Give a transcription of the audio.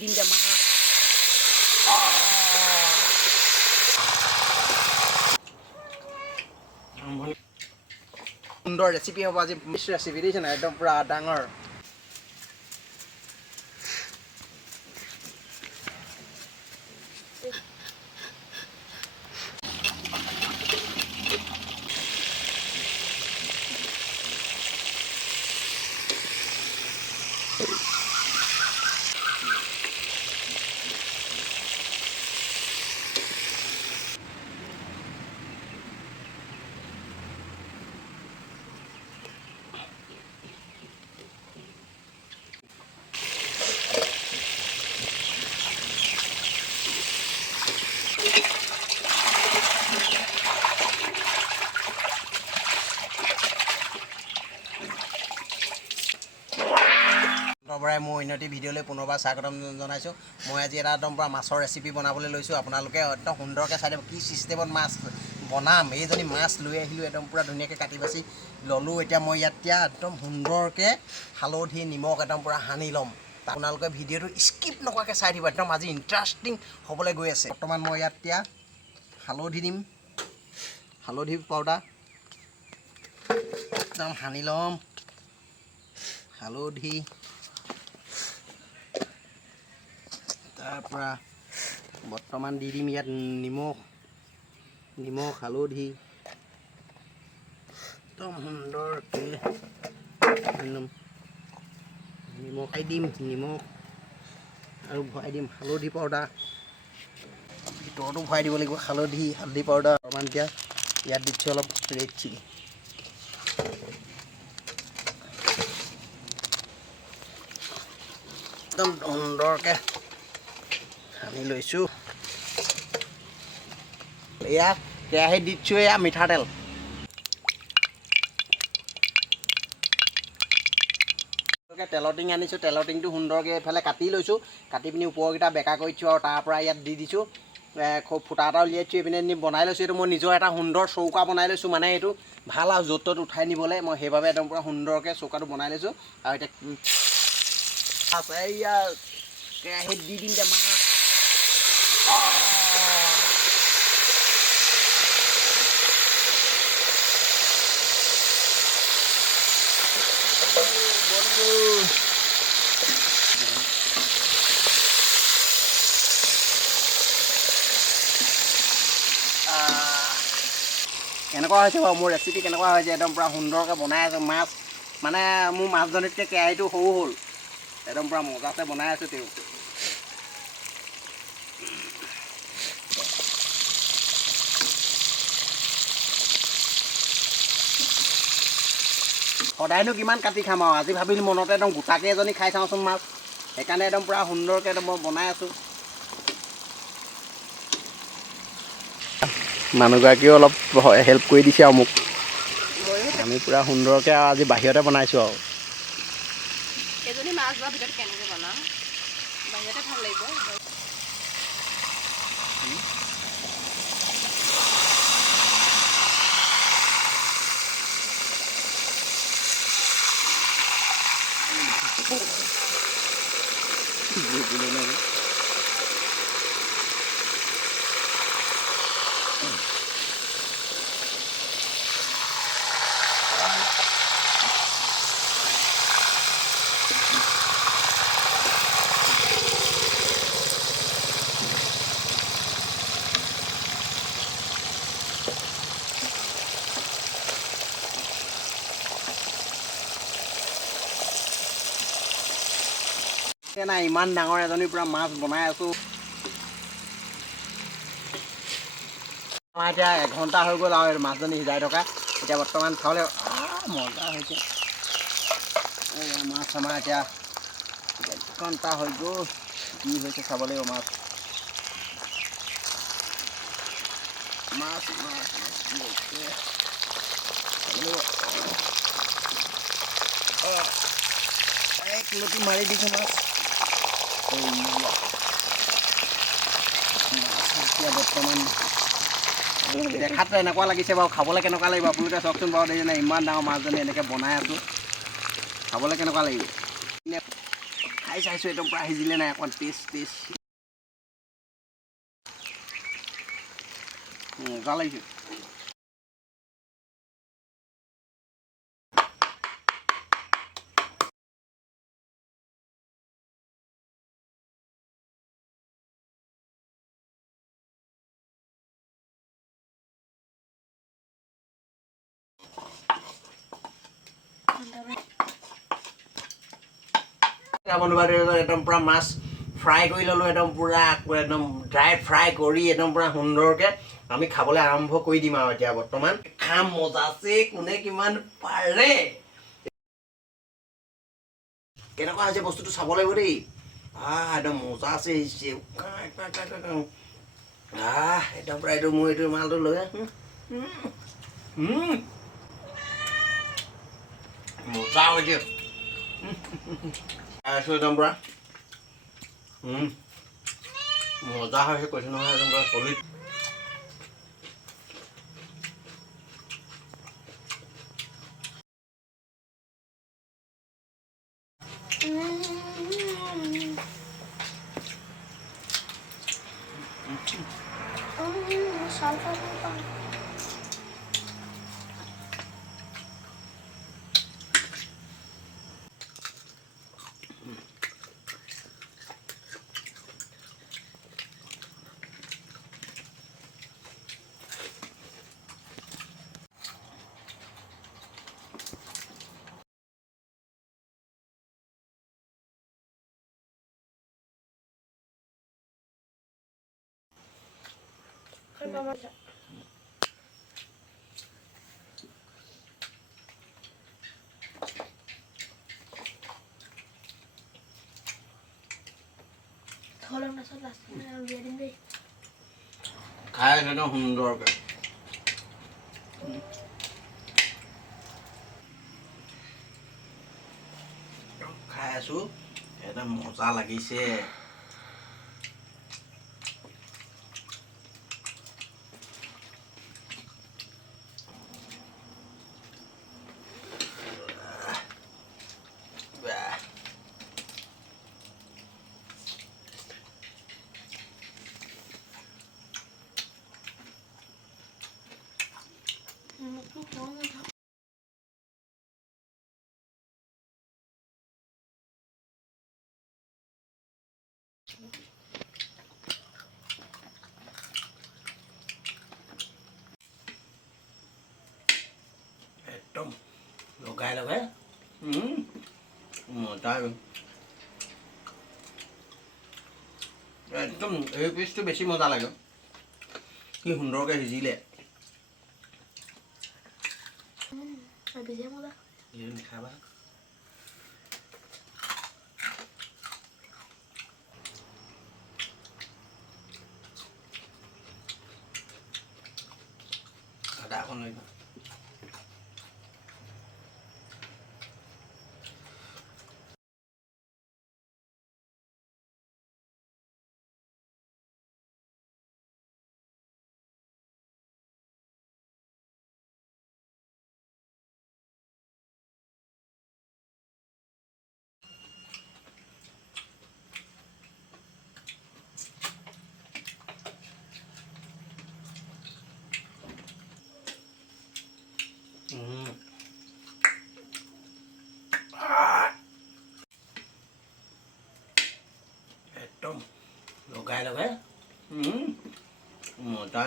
তিনটা মাছ সুন্দৰ ৰেচিপি হ'ব আজি মিক্স ৰেচিপি দিছে না একদম পুৰা ডাঙৰ পৰাই মই উন্নতি ভিডিঅ'লৈ পুনৰবাৰ স্বাগতম জনাইছোঁ। মই আজি এটা একদম পৰা মাছৰ ৰেচিপি বনাবলৈ লৈছোঁ। আপোনালোকে একদম সুন্দৰকৈ চাই দিব কি চিষ্টেমত মাছ বনাম। এইজনী মাছ লৈ আহিলোঁ একদম পূৰা ধুনীয়াকৈ কাটি বাছি ল'লোঁ। এতিয়া মই এতিয়া একদম সুন্দৰকৈ হালধি নিমখ একদম পূৰা সানি ল'ম। আপোনালোকে ভিডিঅ'টো স্কিপ নকৰাকৈ চাই দিব, একদম আজি ইণ্টাৰেষ্টিং হ'বলৈ গৈ আছে। বৰ্তমান মই ইয়াত এতিয়া হালধি দিম, হালধি পাউডাৰ একদম সানি ল'ম। হালধি তাৰপৰা বৰ্তমান দি দিম ইয়াত নিমখ হালধি একদম সুন্দৰকৈ নিমখ দিম, নিমখ আৰু ভৰাই দিম হালধি পাউডাৰ। ভিতৰতো ভৰাই দিব লাগিব হালধি পাউডাৰ। অকণমান এতিয়া ইয়াত দিছোঁ অলপ ৰেড চিলি। একদম সুন্দৰকৈ সানি লৈছোঁ। এয়া কেৰাহীত দিছোঁ এয়া মিঠাতেল। তেলৰ টিং আনিছোঁ, তেলৰ টিংটো সুন্দৰকৈ এইফালে কাটি লৈছোঁ। কাটি পিনি ওপৰকেইটা বেকা কৰি দিছোঁ আৰু তাৰ পৰা ইয়াত দি দিছোঁ। খুব ফুটা এটা উলিয়াই দিছোঁ। এইপিনে নি বনাই লৈছোঁ। এইটো মই নিজৰ এটা সুন্দৰ চৌকা বনাই লৈছোঁ। মানে এইটো ভাল আৰু য'ত ত'ত উঠাই নিবলৈ মই সেইবাবে একদম পূৰা সুন্দৰকৈ চৌকাটো বনাই লৈছোঁ। আৰু এতিয়া এয়া কেৰাহীত দি দিম এতিয়া মাছ। কেনেকুৱা হৈছে বাৰু মোৰ ৰেচিপি কেনেকুৱা হৈছে? একদম পূৰা সুন্দৰকৈ বনাই আছোঁ। মাছ মানে মোৰ মাছজনীতকৈ কেৰাহীটো সৰু হ'ল। একদম পূৰা মজাছে বনাই আছোঁ। তেওঁ সদায়নো কিমান কাটি খাম আৰু আজি ভাবিলোঁ মনতে একদম গোটাকৈ এজনী খাই চাওঁচোন মাছ। সেইকাৰণে একদম পূৰা সুন্দৰকৈ একদম মই বনাই আছোঁ। মানুহগৰাকীও অলপ হেল্প কৰি দিছে আৰু মোক। আমি পূৰা সুন্দৰকৈ আৰু আজি বাহিৰতে বনাইছোঁ আৰু এজনী মাছ বা ভিতৰত কেনেকৈ বনাওঁ বাহিৰতে ভাল লাগিব। নাই ইমান ডাঙৰ এজনী পূৰা মাছ বনাই আছোঁ। আমাৰ এতিয়া 1 ঘণ্টা হৈ গ'ল আৰু মাছজনী সিজাই থকা। এতিয়া বৰ্তমান খাবলৈ মজা হৈছে। মাছ আমাৰ এতিয়া 1 ঘণ্টা হৈ গ'ল। কি হৈছে চাব লাগিব। মাছ এক লুটি মাৰি দিছোঁ মাছ। এতিয়া বৰ্তমান দেখাতটো এনেকুৱা লাগিছে বাৰু, খাবলৈ কেনেকুৱা লাগিব আপোনালোকে চাওকচোন বাৰু। দেখিছেনে ইমান ডাঙৰ মাছজনী এনেকৈ বনাই আছোঁ, খাবলৈ কেনেকুৱা লাগিব। খাই চাইছোঁ একদম পূৰা সিজিলে নাই অকণমান টেষ্ট মজা লাগিছে একদম পূৰা মাছ ফ্ৰাই কৰি ল'লোঁ একদম পূৰা একদম ড্ৰাই ফ্ৰাই কৰি একদম পূৰা সুন্দৰকৈ আমি খাবলৈ আৰম্ভ কৰি দিম আৰু এতিয়া বৰ্তমান খাম মজাছে কোনে কিমান পাৰে কেনেকুৱা হৈছে বস্তুটো চাব লাগিব দেই একদম মজা আছে একদম পূৰা এইটো মোৰ এইটো মালটো লৈ মজা হৈছে খাইছোঁ একদম পূৰা মজা হয় সেই কৈছোঁ নহয় একদম পূৰা চলিড খাই একদম সুন্দৰকৈ খাই আছোঁ একদম মজা লাগিছে একদম লগাই মজা একদম এই পিচটো বেছি মজা লাগে কি সুন্দৰকৈ সিজিলে খাবা আদা অকণ লাগিব একদম লগাই মজা